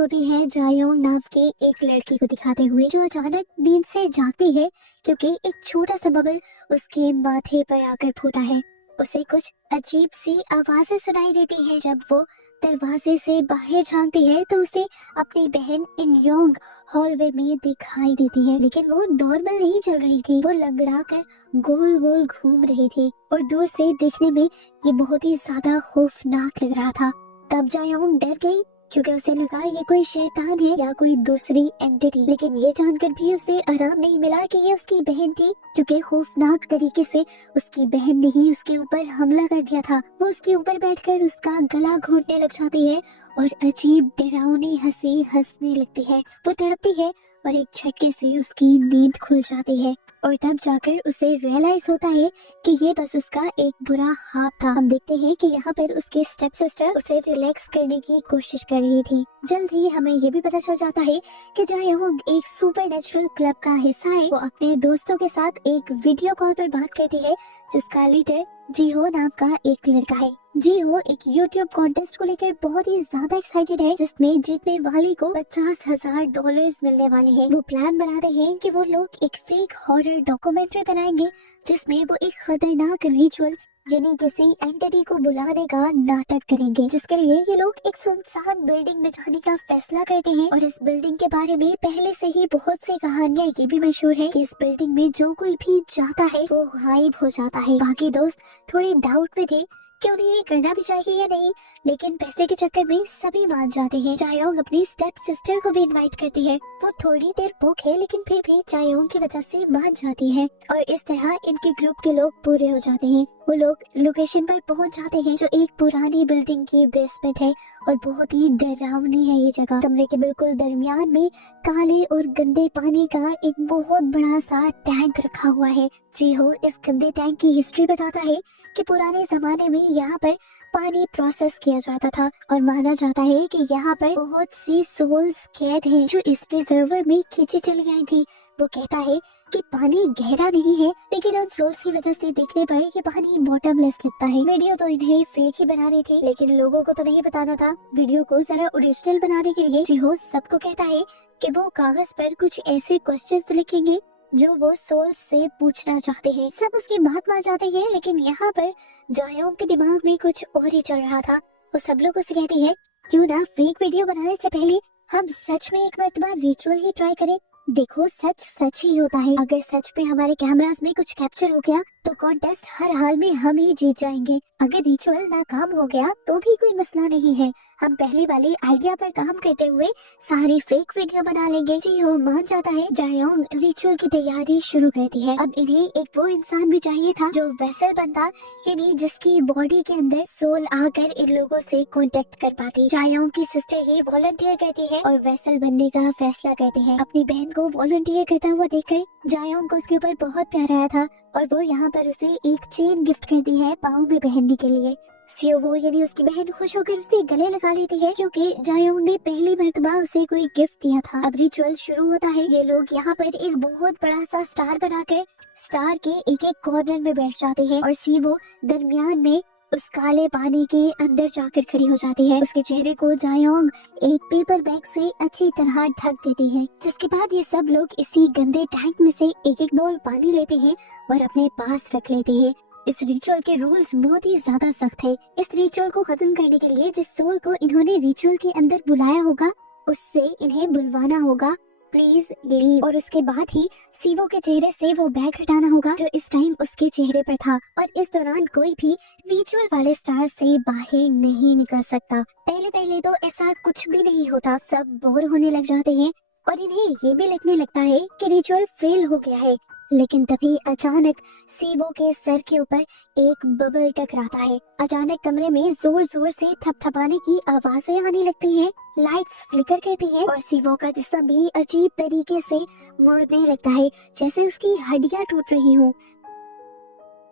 होती है जायोंग नाम की एक लड़की को दिखाते हुए, जो अचानक नींद से जागती है क्योंकि एक छोटा सा बबल उसके माथे पर आकर फूटा है। उसे कुछ अजीब सी आवाजें सुनाई देती हैं। जब वो दरवाजे से बाहर झांकती है तो उसे अपनी बहन इन योंग हॉलवे में दिखाई देती है, लेकिन वो नॉर्मल नहीं चल रही थी। वो लंगड़ा कर गोल गोल घूम रही थी और दूर से देखने में ये बहुत ही ज्यादा खौफनाक लग रहा था। तब जायोंग डर गई क्योंकि उसे लगा ये कोई शैतान है या कोई दूसरी एंटिटी, लेकिन ये जानकर भी उसे आराम नहीं मिला कि ये उसकी बहन थी, क्योंकि खौफनाक तरीके से उसकी बहन ने ही उसके ऊपर हमला कर दिया था। वो उसके ऊपर बैठकर उसका गला घोटने लग जाती है और अजीब डरावनी हंसी हंसने लगती है। वो तड़पती है और एक झटके से उसकी नींद खुल जाती है और तब जाकर उसे रियलाइज होता है कि ये बस उसका एक बुरा ख्वाब था। हम देखते हैं कि यहाँ पर उसकी स्टेप सिस्टर उसे रिलैक्स करने की कोशिश कर रही थी। जल्द ही हमें ये भी पता चल जाता है कि जायोंग एक सुपर नेचुरल क्लब का हिस्सा है। वो अपने दोस्तों के साथ एक वीडियो कॉल पर बात करती है, जिसका लीडर जीहो नाम का एक लड़का है। जीहो एक यूट्यूब कॉन्टेस्ट को लेकर बहुत ही ज्यादा एक्साइटेड है, जिसमें जीतने वाले को $50,000 मिलने वाले हैं। वो प्लान बनाते हैं कि वो लोग एक फेक हॉरर डॉक्यूमेंट्री बनाएंगे, जिसमें वो एक खतरनाक रिचुअल यानी किसी एंटिटी को बुलाने का नाटक करेंगे, जिसके लिए ये लोग एक सुनसान बिल्डिंग में जाने का फैसला करते हैं। और इस बिल्डिंग के बारे में पहले से ही बहुत सी कहानियां ये भी मशहूर है कि इस बिल्डिंग में जो कोई भी जाता है वो गायब हो जाता है। बाकी दोस्त थोड़े डाउट में थे कि उन्हें ये करना भी चाहिए या नहीं, लेकिन पैसे के चक्कर में सभी मान जाते हैं। जायोंग अपनी स्टेप सिस्टर को भी इनवाइट करती है। वो थोड़ी देर पोक है, लेकिन फिर भी जायोंग की वजह से मान जाती है और इस तरह इनके ग्रुप के लोग पूरे हो जाते हैं। वो लोग लोकेशन पर पहुंच जाते हैं, जो एक पुरानी बिल्डिंग की बेसमेंट है और बहुत ही डरावनी है ये जगह। कमरे के बिल्कुल दरमियान में काले और गंदे पानी का एक बहुत बड़ा सा टैंक रखा हुआ है। जीहो इस गंदे टैंक की हिस्ट्री बताता है कि पुराने जमाने में यहाँ पर पानी प्रोसेस किया जाता था और माना जाता है कि यहाँ पर बहुत सी सोल्स कैद हैं, जो इस प्रिजर्वर में खींची चली गई थी। वो कहता है कि पानी गहरा नहीं है, लेकिन उन सोल्स की वजह से देखने पर ये पानी बॉटमलेस लगता है। वीडियो तो इन्हें फेक ही बनानी थी, लेकिन लोगों को तो नहीं बताना था। वीडियो को जरा ओरिजिनल बनाने के लिए जीहो सबको कहता है कि वो कागज पर कुछ ऐसे क्वेश्चंस लिखेंगे जो वो सोल्स से पूछना चाहते हैं। सब उसकी बात मान जाते हैं, लेकिन यहाँ पर जायोंग के दिमाग में कुछ और ही चल रहा था। वो सब लोगों से कहती है, क्यों ना फेक वीडियो बनाने से पहले हम सच में एक मर्तबा रिचुअल ही ट्राई करें। देखो सच सच ही होता है। अगर सच पे हमारे कैमरास में कुछ कैप्चर हो गया तो कॉन्टेस्ट हर हाल में हम ही जीत जाएंगे। अगर रिचुअल नाकाम हो गया तो भी कोई मसला नहीं है। हम पहले वाले आइडिया पर काम करते हुए सारी फेक वीडियो बना लेंगे। जीहो मान जाता है। जायोंग रिचुअल की तैयारी शुरू करती है। अब इन्हें एक वो इंसान भी चाहिए था जो वेसल बनता, यानी जिसकी बॉडी के अंदर सोल आकर इन लोगों से कांटेक्ट कर पाती। जायोंग की सिस्टर ही वॉलंटियर करती है और वेसल बनने का फैसला करती है। अपनी बहन को वॉलंटियर करता हुआ देखकर जायोंग को उसके ऊपर बहुत प्यार आया था और वो यहाँ पर उसे एक चेन गिफ्ट करती है पाँव में पहनने के लिए। सियोवो यानी उसकी बहन खुश होकर उसे गले लगा लेती है, क्योंकि जायोंग ने पहली मर्तबा उसे कोई गिफ्ट दिया था। अब रिचुअल शुरू होता है। ये लोग यहाँ पर एक बहुत बड़ा सा स्टार बनाकर स्टार के एक एक कॉर्नर में बैठ जाते हैं और सियोवो दरमियान में उस काले पानी के अंदर जाकर खड़ी हो जाती है। उसके चेहरे को जायोंग एक पेपर बैग से अच्छी तरह ढक देती है, जिसके बाद ये सब लोग इसी गंदे टैंक में से एक एक बोल पानी लेते हैं और अपने पास रख लेते हैं। इस रिचुअल के रूल्स बहुत ही ज्यादा सख्त है। इस रिचुअल को खत्म करने के लिए जिस सोल को इन्होंने रिचुअल के अंदर बुलाया होगा उससे इन्हें बुलवाना होगा, प्लीज लीव। और उसके बाद ही सीवो के चेहरे से वो बैग हटाना होगा जो इस टाइम उसके चेहरे पर था, और इस दौरान कोई भी रिचुअल वाले स्टार से बाहर नहीं निकल सकता। पहले पहले तो ऐसा कुछ भी नहीं होता, सब बोर होने लग जाते हैं और इन्हें ये भी लगने लगता है कि रिचुअल फेल हो गया है। लेकिन तभी अचानक सीवो के सर के ऊपर एक बबल टकराता है। अचानक कमरे में जोर जोर से थपथपाने की आवाजें आने लगती हैं, लाइट्स फ्लिकर करती हैं और सीवो का जिस्म भी अजीब तरीके से मुड़ने लगता है, जैसे उसकी हड्डियां टूट रही हों।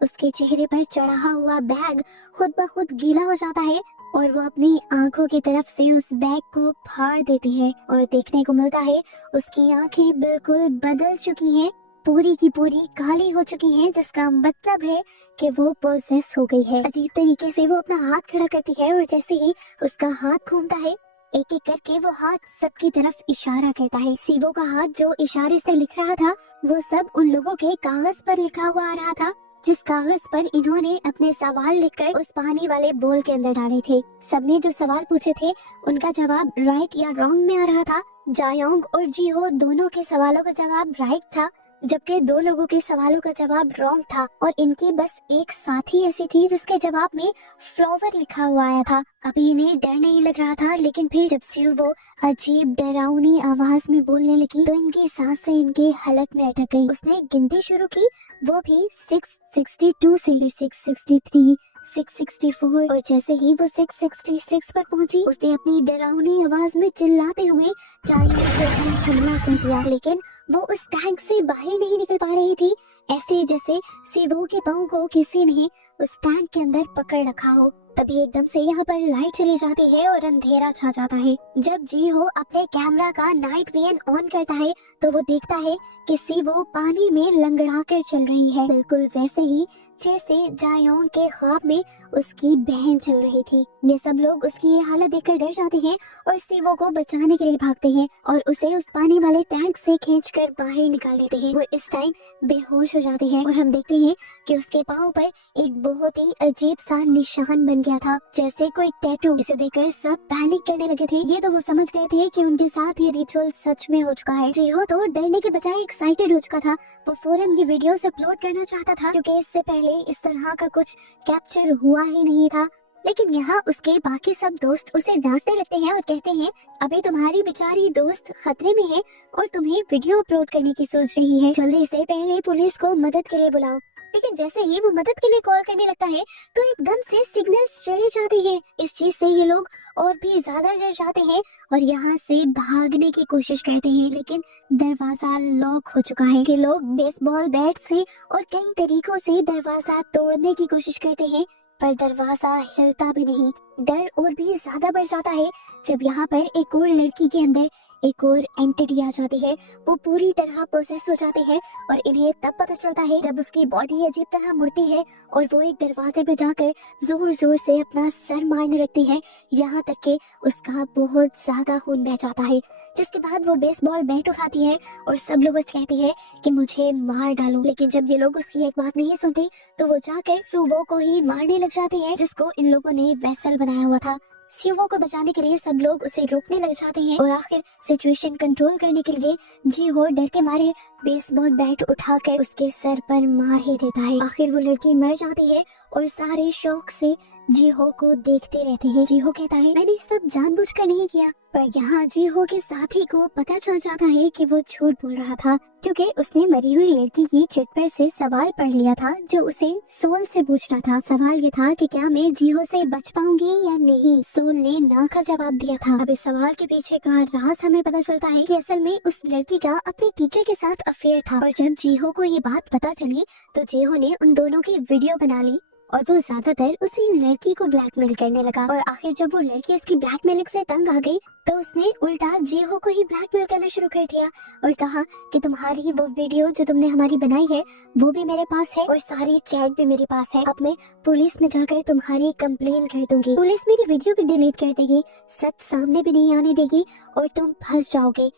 उसके चेहरे पर चढ़ा हुआ बैग खुद ब खुद गीला हो जाता है और वो अपनी आंखों की तरफ से उस बैग को फाड़ देती है और देखने को मिलता है उसकी आंखें बिल्कुल बदल चुकी हैं, पूरी की पूरी काली हो चुकी हैं, जिसका मतलब है कि वो पोसेस हो गई है। अजीब तरीके से वो अपना हाथ खड़ा करती है और जैसे ही उसका हाथ घूमता है एक एक करके वो हाथ सबकी तरफ इशारा करता है। सीवो का हाथ जो इशारे से लिख रहा था वो सब उन लोगों के कागज पर लिखा हुआ आ रहा था, जिस कागज पर इन्होंने अपने सवाल लिखकर उस पानी वाले बोल के अंदर डाले थे। सबने जो सवाल पूछे थे उनका जवाब राइट या रॉन्ग में आ रहा था। जायोंग और जीहो दोनों के सवालों का जवाब राइट था, जबकि 2 लोगों के सवालों का जवाब रॉन्ग था। और इनकी बस एक साथी ऐसी थी जिसके जवाब में फ्लावर लिखा हुआ आया था। अभी इन्हें डर नहीं लग रहा था, लेकिन फिर जब वो अजीब डरावनी आवाज में बोलने लगी तो इनकी सांसें इनके हलक में अटक गई। उसने गिनती शुरू की, वो भी 662 से 663, 664, और जैसे ही वो 666 पर पहुंची उसने अपनी डरावनी आवाज में चिल्लाते हुए जायोंग पर हमला कर दिया। लेकिन वो उस टैंक से बाहर नहीं निकल पा रही थी, ऐसे जैसे सीवो के पाँव को किसी ने उस टैंक के अंदर पकड़ रखा हो। तभी एकदम से यहाँ पर लाइट चली जाती है और अंधेरा छा जाता है। जब जीहो अपने कैमरा का नाइट विजन ऑन करता है तो वो देखता है कि सीवो पानी में लंगड़ा कर चल रही है, बिल्कुल वैसे ही जैसे जायोंग के ख्वाब में उसकी बहन चल रही थी। ये सब लोग उसकी ये हालत देखकर डर जाते हैं और सीवो को बचाने के लिए भागते हैं और उसे उस पानी वाले टैंक से खींचकर बाहर निकाल देते हैं। वो इस टाइम बेहोश हो जाते हैं और हम देखते हैं कि उसके पाँव पर एक बहुत ही अजीब सा निशान बन गया था, जैसे कोई टैटू। इसे देखकर सब पैनिक करने लगे थे। ये तो वो समझ गए थे कि उनके साथ ये रिचुअल सच में हो चुका है। जीहो तो डरने के बजाय एक्साइटेड हो चुका था। वो फौरन ये वीडियोस अपलोड करना चाहता था क्योंकि इससे पहले इस तरह का कुछ कैप्चर हुआ ही नहीं था। लेकिन यहाँ उसके बाकी सब दोस्त उसे डांटने लगते हैं और कहते हैं अभी तुम्हारी बेचारी दोस्त खतरे में है और तुम्हें वीडियो अपलोड करने की सोच रही है, जल्दी से पहले पुलिस को मदद के लिए बुलाओ। लेकिन जैसे ही वो मदद के लिए कॉल करने लगता है तो एकदम से सिग्नल्स चले जाते हैं। इस चीज से ये लोग और भी ज्यादा डर जाते हैं और यहाँ से भागने की कोशिश करते हैं, लेकिन दरवाजा लॉक हो चुका है। कि लोग बेसबॉल बैट से और कई तरीकों से दरवाजा तोड़ने की कोशिश करते हैं पर दरवाजा हिलता भी नहीं। डर और भी ज्यादा बढ़ जाता है जब यहाँ पर एक और लड़की के अंदर एक और एंटिटी आ जाती है। वो पूरी तरह प्रोसेस हो जाते हैं और इन्हें तब पता चलता है जब उसकी बॉडी अजीब तरह मुड़ती है और वो एक दरवाजे पे जाकर जोर जोर से अपना सर मारने लगती है, यहाँ तक कि उसका बहुत ज्यादा खून बह जाता है। जिसके बाद वो बेसबॉल बैट उठाती है और सब लोग उससे कहते हैं कि मुझे मार डालो। लेकिन जब ये लोग उसकी एक बात नहीं सुनते तो वो जाकर सुबो को ही मारने लग जाते हैं, जिसको इन लोगों ने वेसल बनाया हुआ था। सीवो को बचाने के लिए सब लोग उसे रोकने लग जाते हैं और आखिर सिचुएशन कंट्रोल करने के लिए जीहो डर के मारे बेसबॉल बैट उठाकर उसके सर पर मार ही देता है। आखिर वो लड़की मर जाती है और सारे शौक से जीहो को देखते रहते हैं। जीहो कहता है मैंने सब जानबूझकर नहीं किया, पर यहाँ जीहो के साथी को पता चल जाता है कि वो झूठ बोल रहा था क्योंकि उसने मरी हुई लड़की की चिट पर से सवाल पढ़ लिया था जो उसे सोल से पूछना था। सवाल ये था कि क्या मैं जीहो से बच पाऊंगी या नहीं। सोल ने ना का जवाब दिया था। अब इस सवाल के पीछे का राज हमें पता चलता है कि असल में उस लड़की का अपने टीचर के साथ अफेयर था और जब जीहो को ये बात पता चली तो जीहो ने उन दोनों की वीडियो बना ली और वो ज्यादातर उसी लड़की को ब्लैकमेल करने लगा। और आखिर जब वो लड़की उसकी ब्लैकमेलिंग से तंग आ गई तो उसने उल्टा जीहो को ही ब्लैकमेल करना शुरू कर दिया और कहा कि तुम्हारी वो वीडियो जो तुमने हमारी बनाई है वो भी मेरे पास है और सारी चैट भी मेरे पास है। अब मैं पुलिस में जाकर तुम्हारी कंप्लेन कर दूंगी। पुलिस मेरी वीडियो भी डिलीट कर देगी, सच सामने भी नहीं आने देगी और तुम फंस जाओगे।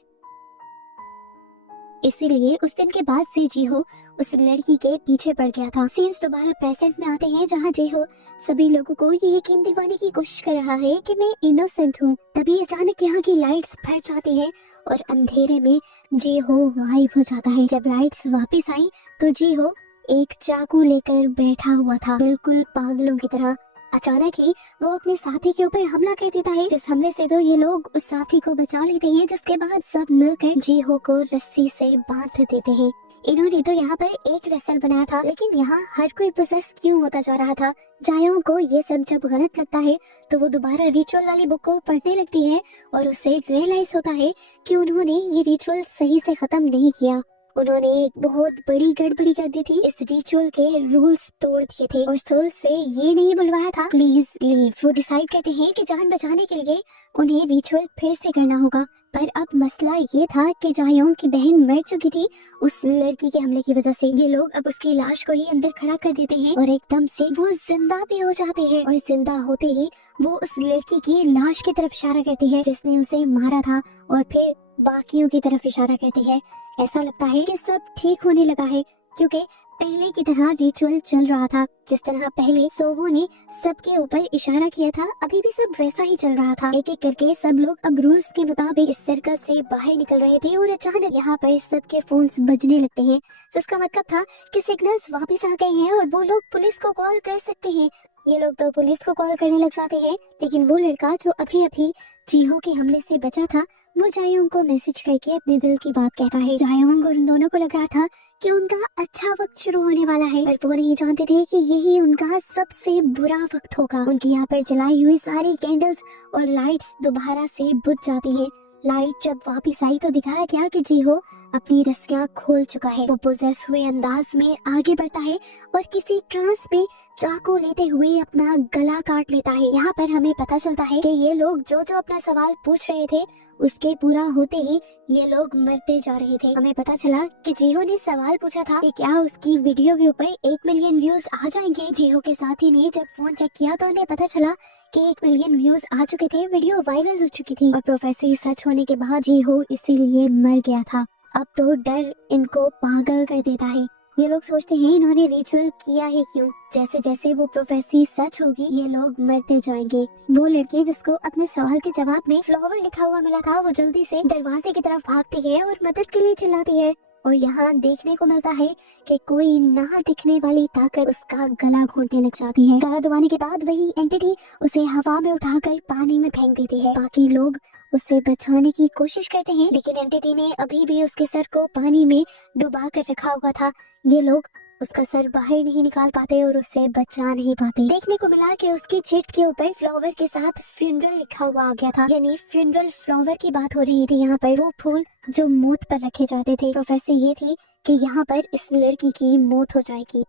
इसीलिए उस दिन के बाद से जीहो उस लड़की के पीछे पड़ गया था। सीन्स दोबारा प्रेजेंट में आते हैं जहाँ जीहो सभी लोगों को ये यकीन दिलवाने की कोशिश कर रहा है कि मैं इनोसेंट हूँ। तभी अचानक यहाँ की लाइट्स फट जाती है और अंधेरे में जीहो गायब हो जाता है। जब लाइट्स वापस आई तो जीहो एक चाकू लेकर बैठा हुआ था, बिल्कुल पागलों की तरह। अचानक ही वो अपने साथी के ऊपर हमला कर देता है, जिस हमले से तो ये लोग उस साथी को बचा लेते हैं, जिसके बाद सब मिलकर जीहो को रस्सी से बांध देते हैं। इन्होंने तो यहाँ पर एक रेसल बनाया था, लेकिन यहाँ हर कोई प्रोसेस क्यों होता जा रहा था। जायों को ये सब जब गलत लगता है तो वो दोबारा रिचुअल वाली बुक को पढ़ने लगती है और उसे रियलाइज होता है कि उन्होंने ये रिचुअल सही से खत्म नहीं किया। उन्होंने एक बहुत बड़ी गड़बड़ी कर दी थी, इस रिचुअल के रूल्स तोड़ दिए थे और सोल से ये नहीं बुलवाया था प्लीज लीव। वो डिसाइड करते हैं कि जान बचाने के लिए उन्हें रिचुअल फिर से करना होगा, पर अब मसला ये था कि जायोंग की बहन मर चुकी थी उस लड़की के हमले की वजह से। ये लोग अब उसकी लाश को ही अंदर खड़ा कर देते हैं और एकदम से वो जिंदा भी हो जाते हैं और जिंदा होते ही वो उस लड़की की लाश की तरफ इशारा करती है जिसने उसे मारा था और फिर बाकियों की तरफ इशारा करती है। ऐसा लगता है कि सब ठीक होने लगा है क्योंकि पहले की तरह रिचुअल चल रहा था। जिस तरह पहले सोवो ने सबके ऊपर इशारा किया था अभी भी सब वैसा ही चल रहा था। एक एक करके सब लोग अब रूल्स के मुताबिक इस सर्कल से बाहर निकल रहे थे और अचानक यहाँ पर सबके फोन्स बजने लगते हैं, जिसका मतलब था कि सिग्नल्स वापस आ गए हैं और वो लोग पुलिस को कॉल कर सकते हैं। ये लोग तो पुलिस को कॉल करने लग जाते हैं, लेकिन वो लड़का जो अभी अभी जीहो के हमले से बचा था वो जायोंग को मैसेज करके अपने दिल की बात कहता है। जायोंग और उन दोनों को लग रहा था कि उनका अच्छा वक्त शुरू होने वाला है, पर वो नहीं जानते थे कि यही उनका सबसे बुरा वक्त होगा। उनकी यहाँ पर जलाई हुई सारी कैंडल्स और लाइट्स दोबारा से बुझ जाती है। लाइट जब वापस आई तो दिखाया गया कि जीहो अपनी रस्सियां खोल चुका है। वो पोजेस हुए अंदाज में आगे बढ़ता है और किसी ट्रांस में चाकू लेते हुए अपना गला काट लेता है। यहाँ पर हमें पता चलता है कि ये लोग जो जो अपना सवाल पूछ रहे थे उसके पूरा होते ही ये लोग मरते जा रहे थे। हमें पता चला कि जीहो ने सवाल पूछा था कि क्या उसकी वीडियो के ऊपर 1 मिलियन व्यूज आ जाएंगे। जीहो के साथी ने जब फोन चेक किया तो उन्हें पता चला कि 1 मिलियन व्यूज आ चुके थे, वीडियो वायरल हो चुकी थी और प्रोफेसी सच होने के बाद जीहो इसीलिए मर गया था। अब तो डर इनको पागल कर देता है। ये लोग सोचते हैं इन्होंने रिचुअल किया है क्यों। जैसे जैसे वो प्रोफेसी सच होगी ये लोग मरते जाएंगे। वो लड़की जिसको अपने सवाल के जवाब में फ्लावर लिखा हुआ मिला था वो जल्दी से दरवाजे की तरफ भागती है और मदद के लिए चिल्लाती है और यहाँ देखने को मिलता है कि कोई ना दिखने वाली ताकत उसका गला घोंटने लग जाती है। गला दबाने के बाद वही एंटिटी उसे हवा में उठाकर पानी में फेंक देती है। बाकी लोग उसे बचाने की कोशिश करते हैं लेकिन एंटिटी ने अभी भी उसके सर को पानी में डुबा कर रखा हुआ था। ये लोग उसका सर बाहर नहीं निकाल पाते और उसे बचा नहीं पाते। देखने को मिला कि उसकी चिट के ऊपर फ्लावर के साथ फ्यूनरल लिखा हुआ आ गया था, यानी फ्यूनरल फ्लावर की बात हो रही थी। यहाँ पर वो फूल जो मौत पर रखे जाते थे। प्रोफेसर ये थी कि यहाँ पर इस लड़की की मौत हो जाएगी।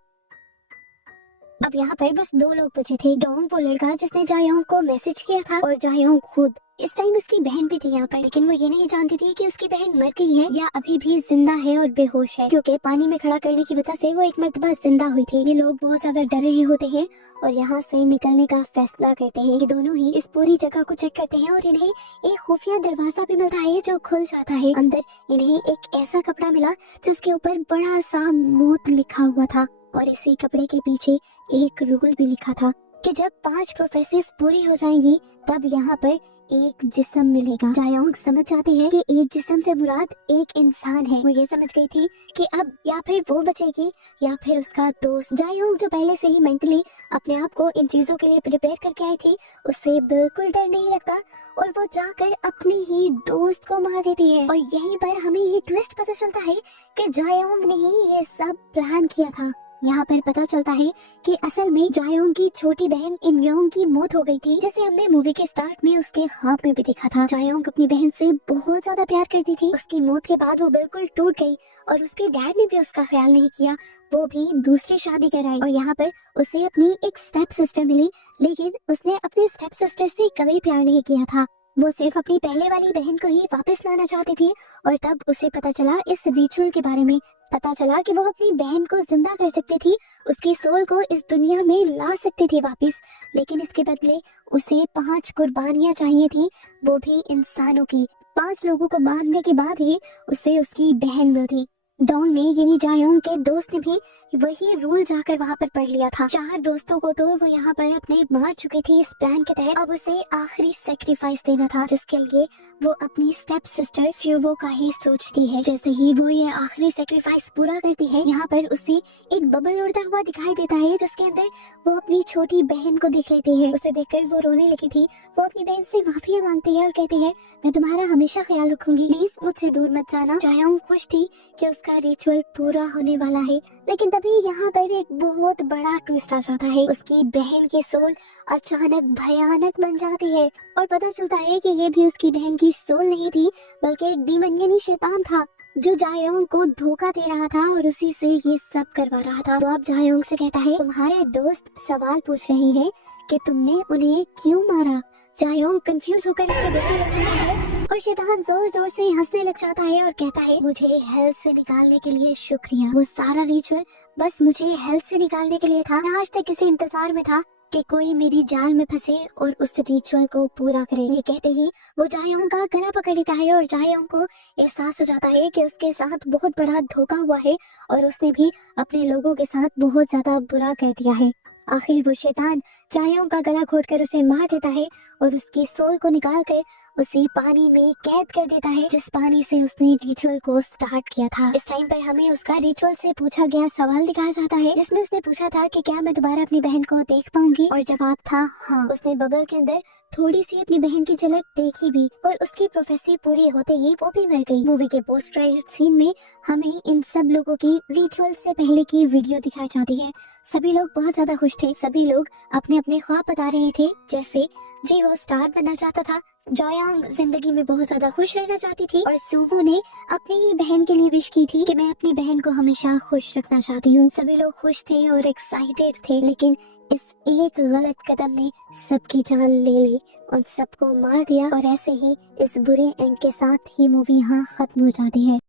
अब यहाँ पर बस 2 लोग बचे थे, डोंग वो लड़का जिसने जायोंग को मैसेज किया था और जायोंग खुद। इस टाइम उसकी बहन भी थी यहाँ पर, लेकिन वो ये नहीं जानती थी कि उसकी बहन मर गई है या अभी भी जिंदा है और बेहोश है, क्योंकि पानी में खड़ा करने की वजह से वो एक मर्तबा जिंदा हुई थी। ये लोग बहुत ज्यादा डर रहे होते हैं और यहाँ से निकलने का फैसला करते हैं। ये दोनों ही इस पूरी जगह को चेक करते हैं और इन्हें एक खुफिया दरवाजा भी मिलता है जो खुल जाता है। अंदर इन्हें एक ऐसा कपड़ा मिला जिसके ऊपर बड़ा सा मौत लिखा हुआ था और इसी कपड़े के पीछे एक रूल भी लिखा था कि जब 5 प्रोफेसीज पूरी हो जाएंगी तब यहाँ पर एक जिस्म मिलेगा। जायोंग समझ जाती है कि एक जिस्म से मुराद एक इंसान है। वो ये समझ गई थी कि अब या फिर वो बचेगी या फिर उसका दोस्त। जायोंग जो पहले से ही मेंटली अपने आप को इन चीजों के लिए प्रिपेयर करके आई थी, उससे बिल्कुल डर नहीं लगता और वो जाकर अपने ही दोस्त को मार देती है। और यहीं पर हमें ये ट्विस्ट पता चलता है कि जायोंग ने ही ये सब प्लान किया था। यहाँ पर पता चलता है कि असल में जायोंग की छोटी बहन इमयोंग की मौत हो गई थी, जिसे हमने मूवी के स्टार्ट में उसके ख्वाब में भी देखा था। जायोंग अपनी बहन से बहुत ज्यादा प्यार करती थी। उसकी मौत के बाद वो बिल्कुल टूट गई और उसके डैड ने भी उसका ख्याल नहीं किया, वो भी दूसरी शादी कराई। और यहाँ पर उसे अपनी एक स्टेप सिस्टर मिली, लेकिन उसने अपनी स्टेप सिस्टर से कभी प्यार नहीं किया था। वो सिर्फ अपनी पहले वाली बहन को ही वापस लाना चाहती थी। और तब उसे पता चला इस रिचुअल के बारे में। पता चला कि वो अपनी बहन को जिंदा कर सकती थी, उसकी सोल को इस दुनिया में ला सकती थी वापस, लेकिन इसके बदले उसे 5 कुर्बानियां चाहिए थी, वो भी इंसानों की। 5 लोगों को मारने के बाद ही उसे उसकी बहन मिलती। डोंग ने यानी जायोंग के दोस्त ने भी वही रूल जाकर वहाँ पर पढ़ लिया था। 4 दोस्तों को तो वो यहाँ पर अपने मार चुकी थी इस प्लान के तहत। अब उसे आखिरी सेक्रीफाइस देना था, जिसके लिए वो अपनी स्टेप सिस्टर स्यूवो का ही सोचती है। जैसे ही वो ये आखिरी सेक्रीफाइस पूरा करती है, यहाँ पर उसे एक बबल उड़ता हुआ दिखाई देता है, जिसके अंदर वो अपनी छोटी बहन को देख लेती है। उसे देखकर वो रोने लगी थी। वो अपनी बहन से माफिया मांगती है और कहती है, मैं तुम्हारा हमेशा ख्याल रखूंगी, प्लीज मुझसे दूर मत जाना। जायोंग खुश थी कि उसका रिचुअल पूरा होने वाला है, लेकिन तभी यहाँ पर एक बहुत बड़ा ट्विस्ट आ जाता है। उसकी बहन की सोल अचानक भयानक बन जाती है और पता चलता है कि ये भी उसकी बहन की सोल नहीं थी, बल्कि एक डीमन यानी शैतान था जो जायोंग को धोखा दे रहा था और उसी से ये सब करवा रहा था। तो अब जायोंग से कहता है, तुम्हारे दोस्त सवाल पूछ रहे हैं कि तुमने उन्हें क्यों मारा। जायोंग कंफ्यूज होकर इसे देखने लग जाता है और शैतान जोर जोर से हंसने लग जाता है और कहता है, मुझे हेल से निकालने के लिए शुक्रिया। वो सारा रिचुअल बस मुझे हेल से निकालने के लिए था। मैं आज तक इसी इंतजार में था कि कोई मेरी जाल में फंसे और उस रिचुअल को पूरा करे। ये कहते ही वो जायोंग का गला पकड़ लेता है और जायोंग को एहसास हो जाता है कि उसके साथ बहुत बड़ा धोखा हुआ है और उसने भी अपने लोगों के साथ बहुत ज्यादा बुरा कर दिया है। आखिर वो शैतान जायोंग का गला घोटकर उसे मार देता है और उसकी सोल को निकाल कर उसे पानी में कैद कर देता है, जिस पानी से उसने रिचुअल को स्टार्ट किया था। इस टाइम पर हमें उसका रिचुअल से पूछा गया सवाल दिखाया जाता है, जिसमें उसने पूछा था कि क्या मैं दोबारा अपनी बहन को देख पाऊंगी, और जवाब था हाँ। उसने बबल के अंदर थोड़ी सी अपनी बहन की झलक देखी भी और उसकी प्रोफेसी पूरी होते ही वो भी मर गई। मूवी के पोस्ट क्रेडिट सीन में हमें इन सब लोगों की रिचुअल से पहले की वीडियो दिखाई जाती है। सभी लोग बहुत ज्यादा खुश थे, सभी लोग अपने अपने ख्वाब बता रहे थे। जैसे जीहो स्टार बनना चाहता था, जोयांग जिंदगी में बहुत ज्यादा खुश रहना चाहती थी और सुवो ने अपनी ही बहन के लिए विश की थी कि मैं अपनी बहन को हमेशा खुश रखना चाहती हूँ। सभी लोग खुश थे और एक्साइटेड थे, लेकिन इस एक गलत कदम ने सबकी जान ले ली, उन सबको मार दिया और ऐसे ही इस बुरे एंड के साथ ही मूवी यहाँ खत्म हो जाती है।